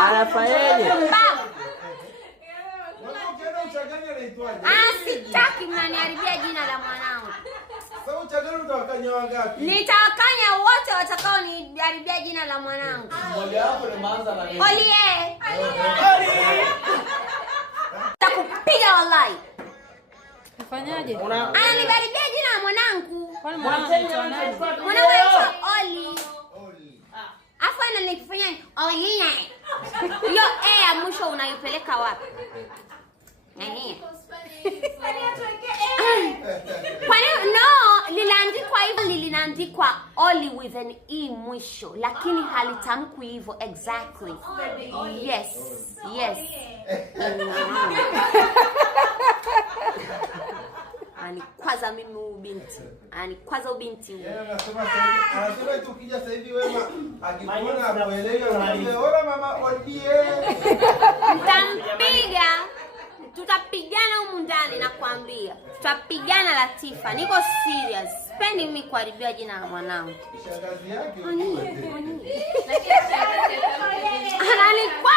Anafanyaje? Sitaki mnaniharibia jina la mwanangu. Sasa uchagani utawakanya wangapi? Nitawakanya wote watakao niharibia jina la mwanangu. Mmoja wapo ni maanza na nini? Oli. Takupiga wallahi. Ufanyaje? Ananiharibia jina la mwanangu. Mwanangu anaitwa Oli. Afu ananifanya Oli. Hiyo ya mwisho unaipeleka wapi? Kwa hiyo liliandikwa hivyo, linaandikwa Oli with an E mwisho, lakini halitamkwi hivyo exactly. Yes. Anikwaza mimi ubinti. Anikwaza ubinti huyu. Anasema tu ukija sasa hivi Wema akikuona amuelewa anaona mama Odie. Mtampiga. Tutapigana humu ndani nakwambia. Tutapigana Latifa. Niko serious. Sipendi mimi kuharibia jina la mwanangu. Shangazi yake. Analikuwa